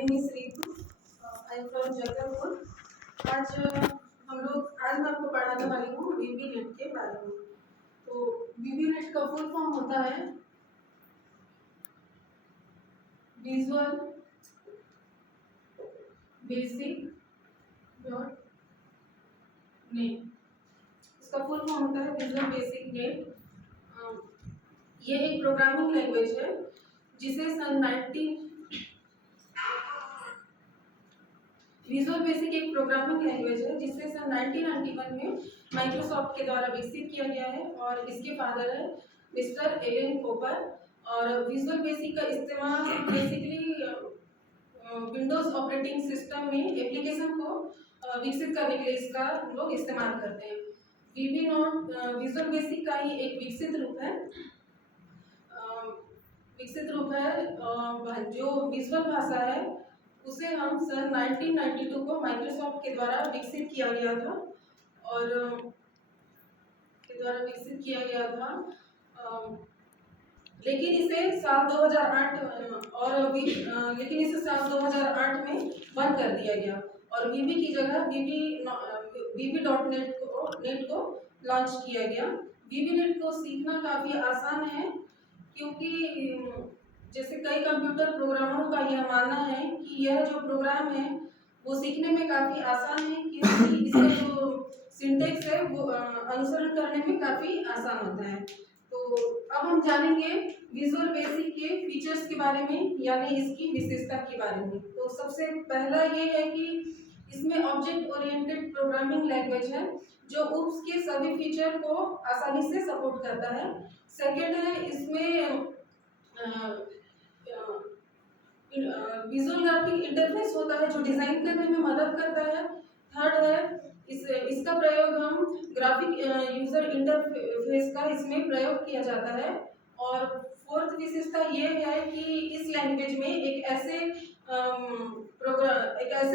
Name is Ritu, I am from Jagdalpur. आज मैं आपको पढ़ाने वाली हूँ वीबी नेट के बारे में। तो वीबी नेट का फुल फॉर्म होता है विजुअल बेसिक डॉट नेट। इसका फुल फॉर्म होता है विजुअल बेसिक नेट। ये एक प्रोग्रामिंग लैंग्वेज है जिसे विजुअल बेसिक एक प्रोग्रामिंग लैंग्वेज है जिसे सन 1991 में माइक्रोसॉफ्ट के द्वारा विकसित किया गया है और इसके फादर है मिस्टर एलन कोपर। और विजुअल बेसिक का इस्तेमाल बेसिकली विंडोज ऑपरेटिंग सिस्टम में एप्लीकेशन को विकसित करने के लिए इसका हम लोग इस्तेमाल करते हैं। वीबी नोट विजुअल बेसिक का ही एक विकसित रूप है। जो विजुअल भाषा है उसे हम सन 1992 को माइक्रोसॉफ्ट के द्वारा विकसित किया गया था लेकिन इसे साल 2008 में बंद कर दिया गया और वीबी की जगह वीबी.नेट को लॉन्च किया गया। वीबी नेट को सीखना काफ़ी आसान है क्योंकि जैसे कई कंप्यूटर प्रोग्रामरों का यह मानना है कि यह जो प्रोग्राम है वो सीखने में काफ़ी आसान है क्योंकि इसका जो सिंटेक्स है वो अनुसरण करने में काफ़ी आसान होता है। तो अब हम जानेंगे विजुअल बेसिक के फीचर्स के बारे में, यानी इसकी विशेषता के बारे में। तो सबसे पहला ये है कि इसमें ऑब्जेक्ट ओरिएंटेड प्रोग्रामिंग लैंग्वेज है जो उप्स के सभी फीचर को आसानी से सपोर्ट करता है। सेकेंड है इसमें विजुअल ग्राफिक इंटरफेस होता है जो डिजाइन करने में मदद करता है। थर्ड है इसका प्रयोग हम ग्राफिक यूजर इंटरफेस का इसमें प्रयोग किया जाता है। और फोर्थ विशेषता ये है कि इस लैंग्वेज में एक ऐसे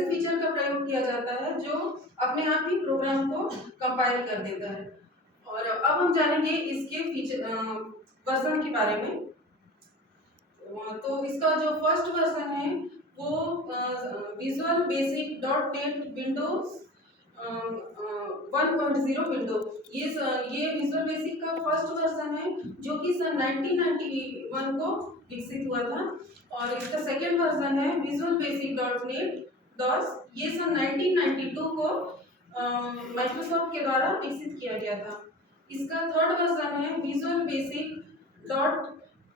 फीचर का प्रयोग किया जाता है जो अपने आप ही प्रोग्राम को कंपाइल कर देता है। और अब हम जानेंगे इसके फीचर वर्जन के बारे में। तो इसका जो फर्स्ट वर्जन है वो visual basic .net Windows 1.0 window. ये विजुअल बेसिक का फर्स्ट वर्जन है जो कि सन 1991 को विकसित हुआ था। और इसका सेकेंड वर्जन है विजुअल बेसिक .नेट डॉस। ये सन 1992 को माइक्रोसॉफ्ट के द्वारा विकसित किया गया था। इसका थर्ड वर्जन है विजुअल बेसिक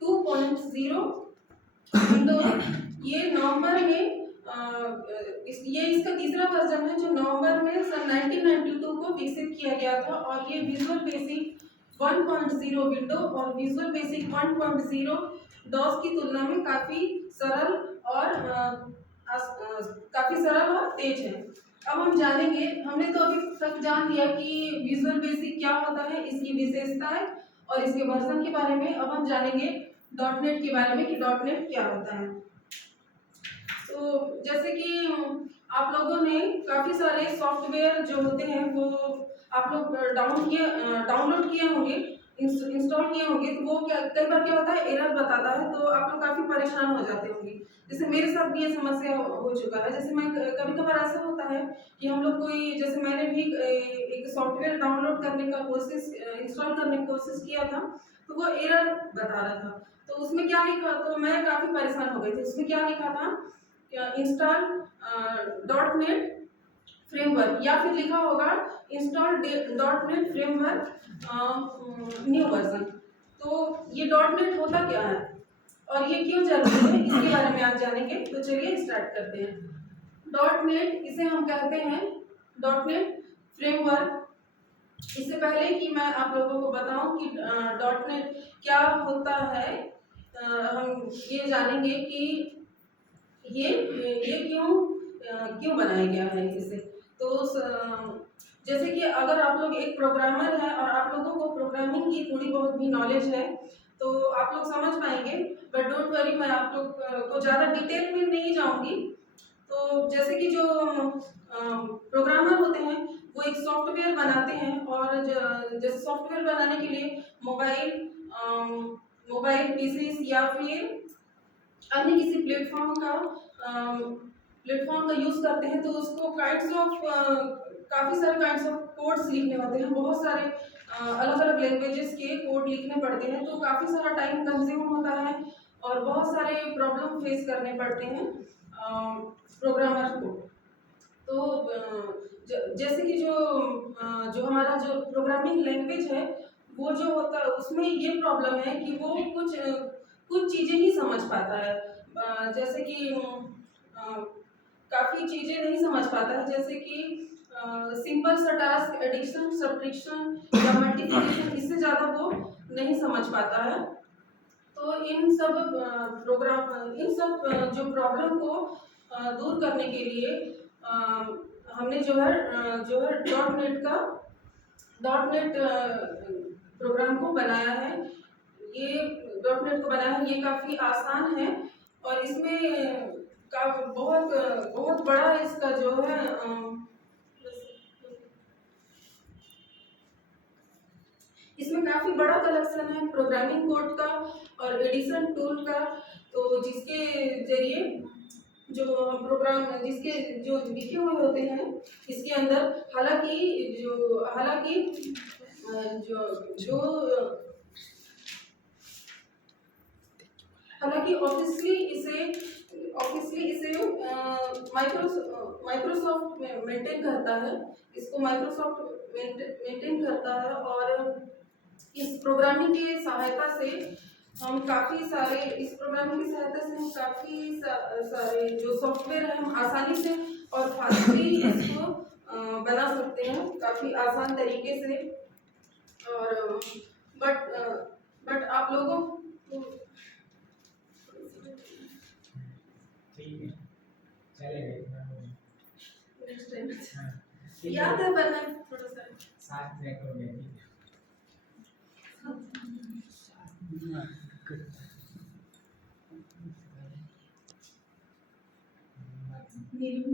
.2.0 विंडो। ये नवंबर में ये इसका तीसरा वर्जन है जो नवंबर में सन 1992 को विकसित किया गया था। और ये विजुअल बेसिक 1.0 विंडो और विजुअल बेसिक 1.0 डॉस की तुलना में काफ़ी सरल और तेज है। अब हम जानेंगे, हमने तो अभी तक जान लिया कि विजुअल बेसिक क्या होता है, इसकी विशेषताएं और इसके वर्जन के बारे में। अब हम जानेंगे .नेट के बारे में कि .नेट क्या होता है। तो जैसे कि आप लोगों ने काफ़ी सारे सॉफ्टवेयर जो होते हैं वो आप लोग डाउनलोड किए होंगे, इंस्टॉल किए होंगे। तो वो कई बार क्या होता है, एरर बताता है, तो आप लोग काफ़ी परेशान हो जाते होंगे। जैसे मेरे साथ भी ये समस्या हो चुका है। जैसे मैं कभी कभार ऐसा होता है कि हम लोग जैसे मैंने भी एक सॉफ्टवेयर डाउनलोड करने का इंस्टॉल करने की कोशिश किया था, तो वो एरर बता रहा था। तो उसमें क्या लिखा, तो मैं काफ़ी परेशान हो गई थी। उसमें क्या लिखा था, इंस्टॉल .नेट फ्रेमवर्क, या फिर लिखा होगा install .net framework new version. तो ये .नेट होता क्या है और ये क्यों जरूरी है, इसके बारे में आज जानेंगे। तो चलिए स्टार्ट करते हैं। .नेट इसे हम कहते हैं .नेट फ्रेमवर्क। इससे पहले कि मैं आप लोगों को बताऊं कि .नेट क्या होता है, हम ये जानेंगे कि ये क्यों बनाया गया है इसे। तो जैसे कि अगर आप लोग एक प्रोग्रामर हैं और आप लोगों को प्रोग्रामिंग की थोड़ी बहुत भी नॉलेज है तो आप लोग समझ पाएंगे। बट डोंट वरी, मैं आप लोग को ज़्यादा डिटेल में नहीं जाऊंगी। तो जैसे कि जो प्रोग्रामर होते हैं वो एक सॉफ्टवेयर बनाते हैं, और जैसे सॉफ्टवेयर बनाने के लिए मोबाइल पीसीस या फिर अन्य किसी प्लेटफॉर्म का प्लेटफॉर्म का यूज़ करते हैं तो उसको काफ़ी सारे काइंड्स ऑफ कोड्स लिखने होते हैं, बहुत सारे अलग अलग लैंग्वेजेस के कोड लिखने पड़ते हैं, तो काफ़ी सारा टाइम कंज्यूम होता है और बहुत सारे प्रॉब्लम फेस करने पड़ते हैं प्रोग्रामर को। तो जैसे कि जो हमारा जो प्रोग्रामिंग लैंग्वेज है वो जो होता है उसमें ये प्रॉब्लम है कि वो कुछ चीज़ें ही समझ पाता है, जैसे कि काफ़ी चीज़ें नहीं समझ पाता है, जैसे कि सिंपल सा टास्क एडिशन सब्ट्रैक्शन या मल्टीप्लिकेशन, इससे ज़्यादा वो नहीं समझ पाता है। तो इन सब जो प्रॉब्लम को दूर करने के लिए हमने डॉट नेट प्रोग्राम को बनाया है। ये डॉट नेट को बनाया है, ये काफ़ी आसान है और इसमें का बहुत बहुत बड़ा इसका जो है इसमें काफ़ी बड़ा कलेक्शन है प्रोग्रामिंग कोड का और एडिशन टूल का, तो जिसके जरिए जो प्रोग्राम जिसके जो लिखे हुए होते हैं इसके अंदर, हालांकि जो जो हालांकि ऑब्वियसली इसे माइक्रोसॉफ्ट मेंटेन करता है, इसको माइक्रोसॉफ्ट मेंटेन करता है और इस प्रोग्रामिंग की सहायता से हम काफ़ी सारे जो सॉफ्टवेयर है हम आसानी से और फास्टली इसको बना सकते हैं काफ़ी आसान तरीके से। और बट आप लोगों को नेक्स्ट टाइम याद है बनना थोड़ा सा साथ में करोगे नीलू